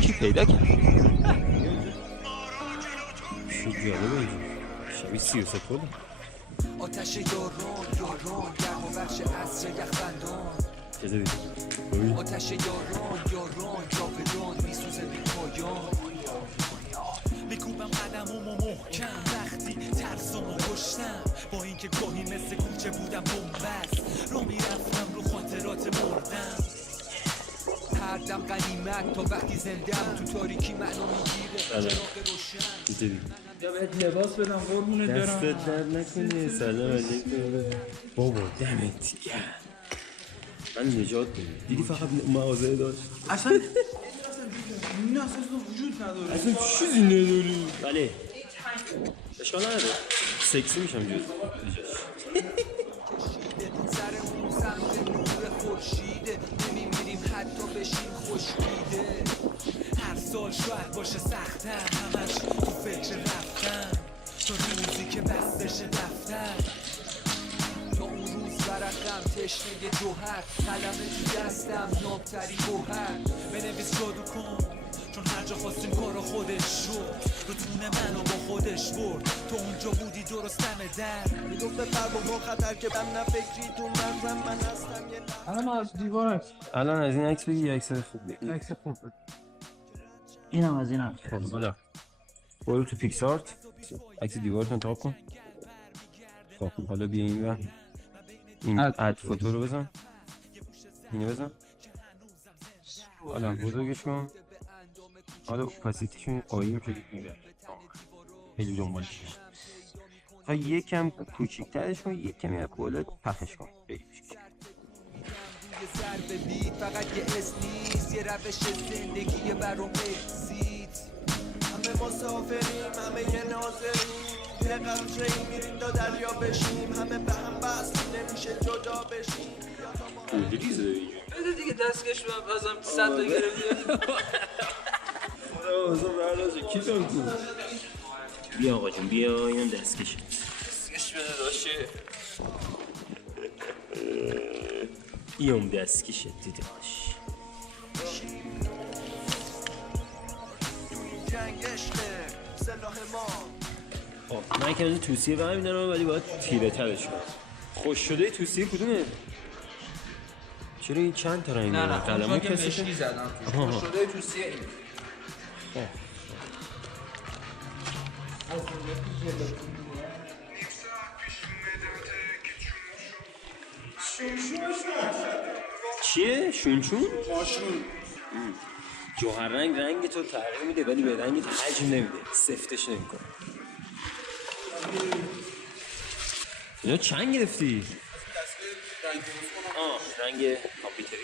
کی پیدا کرد؟ چه جالبه اینجا شبیه 33 خود آتش یاران گرم و بخش عصر یخبندان چه ببین آتش یاران جاودان میسوزه بی پایان میکوبم قدممو محکم وقتی ترسمو کشتم با اینکه گاهی مثل کوچه بودم بنبست را میرفتم رو خاطرات مردم هر دم غنیمت تا وقتی زندم تو تاریکی منو میگیره چراغ روشن چطوری؟ یا بهت لباس بدم قربونت برم. دستت درد نکنه. سلام علیکم بابا دمت من نجات بدم. دیدی فقط مغازه داشت اصلا این اصلا وجود نداره. اصلا چیزی نداری. بله اشکال نداره سکسی میشم جز سرمون سمت نور خورشیده نمیمیریم حتی بشیم خشکیده هر سال شاید باشه سختم همش تو فکر رفتم تا روزی که بس بشه دفتر تا اون روز برقم تشنه جوهر قلم تو دستم نابتری گوهر بنویس جادو کن چون هر جا خواستیم کارو خودش شد رو تونه منو با خودش برد تو اونجا بودی درستم در میگفت بپر با خطر که من نه فکری تو مغزم من هستم یه الان از دیوار عکس. الان از این عکس بگی یه عکس خوب بگی عکس خوب. اینم از اینم. خب بالا برو تو پیکسارت عکس دیوارت انتخاب کن. خب حالا بیا این و این اد فوتو رو بزن اینو بزن حالا بزرگش کن حالا اپاسیتیشون قایم شده میبره خیلی دنبالش تا یکم کوچیک‌ترش کن یکم از بالا پخش کن سر ببین فقط یه اسم نیست یه روش زندگی برام اکسیت همه مسافریم همه یه ناظریم یه قطره‌ای میریم تا دریا بشیم همه به هم بست نمیشه جدا بشیم بده دیگه دستکش رو بازم 100 تا گرفتیم. بیا آقا جون بیا اینم دستکشه دستکش بده داشه. اینم دستکشه دیداش جنگ عشقه سلاح ما من که از توصیه برمیدارم ولی باید تیره ترش کنم خوش شده توصیه کدومه؟ چرا این چند تا رنگ نه قلمو که کسی مشکی زدم توش خوش شده توصیه این. چیه؟ شونچون؟ جوهر رنگ تو تغییر میده ولی به رنگت حجم نمیده سفتش نمیکنه اینا چند گرفتی؟ رنگ کامپیوتری؟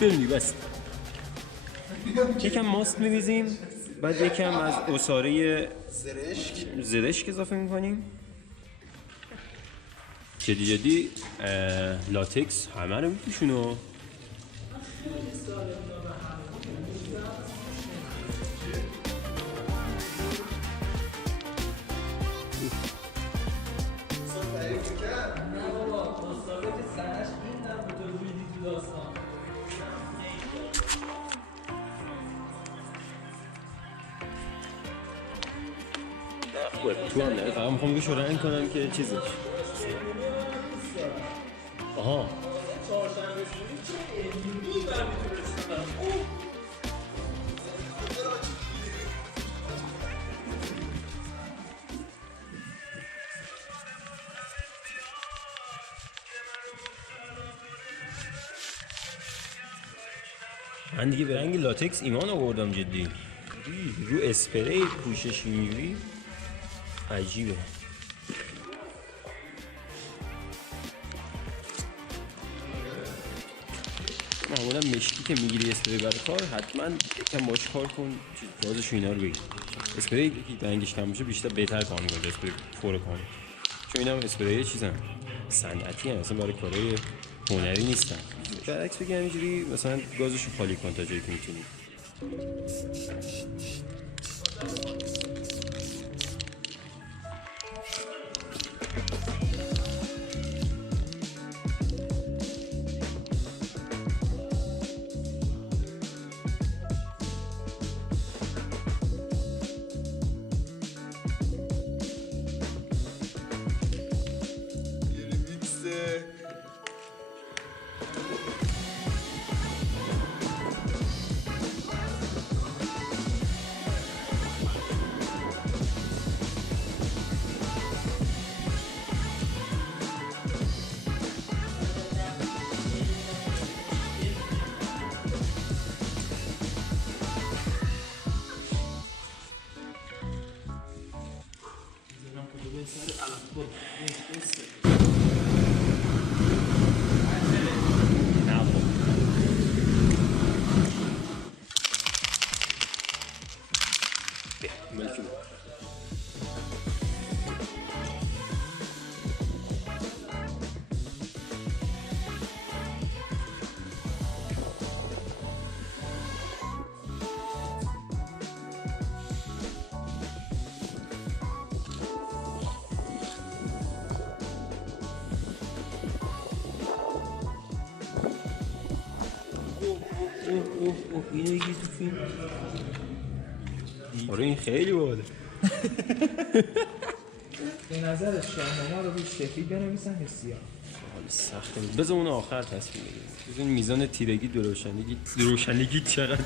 برمی بس یکم ماست میریزیم بعد یکم از عصاره زرشک اضافه میکنیم جدی لاتکس همه رو میپوشونه تو هم نه فقط میخوام گوشو رنگ کنم که چیزش آها من دیگه به رنگ لاتکس ایمان آوردم جدی رو اسپری پوششی میری عجیبه. معمولا مشکی که میگیری اسپری برای کار حتما یکم باش کار کن، بازش اینا رو بگیر. اسپری که رنگش کم باشه بیشتر بهتر کار میکنه اسپری فور کار، چون اینا هم اسپری چیزن صنعتی ان، اصلا برای کارهای هنری نیستن. برعکس بگی همینجوری مثلا گازشو خالی کن تا جایی که میتونی. اینو یکی تو فیلم. آره این خیلی باحاله. به نظر شاهنامه رو روی شکلی بنویسن یا سیاه؟ سخته. بذار اون آخر تصمیم بگیریم. ببین میزان تیرگی روشنگی چقدره.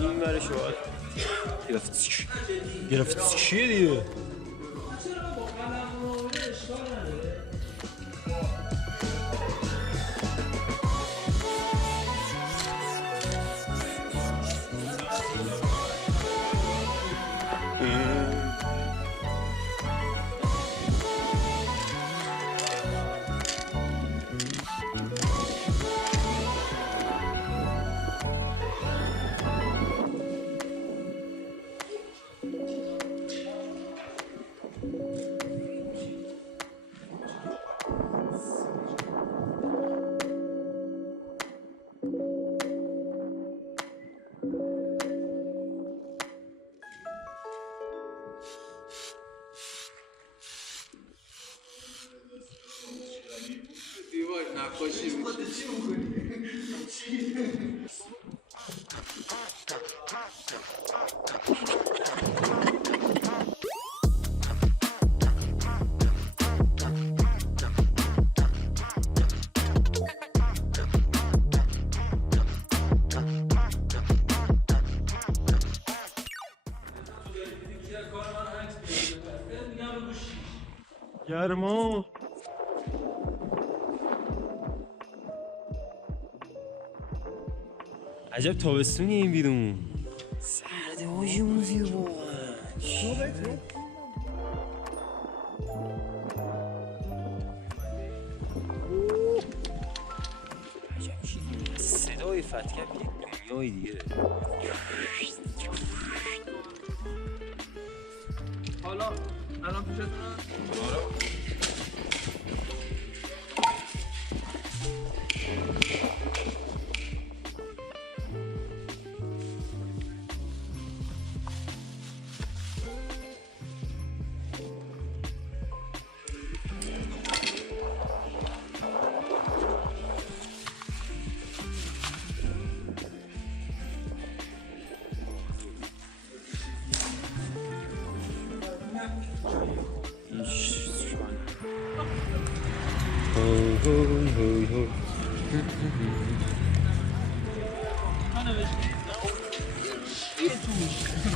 این برای شوال گرفت چیه دیگه؟ گرما عجب تابستونی این بیرون. سرده هاشی موزی واقعا. عجب چیزی صدای فتکم یک دنیای دیگه. حالا الان پیشتونم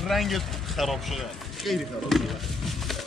رنگ خراب شده، خیلی خراب شده.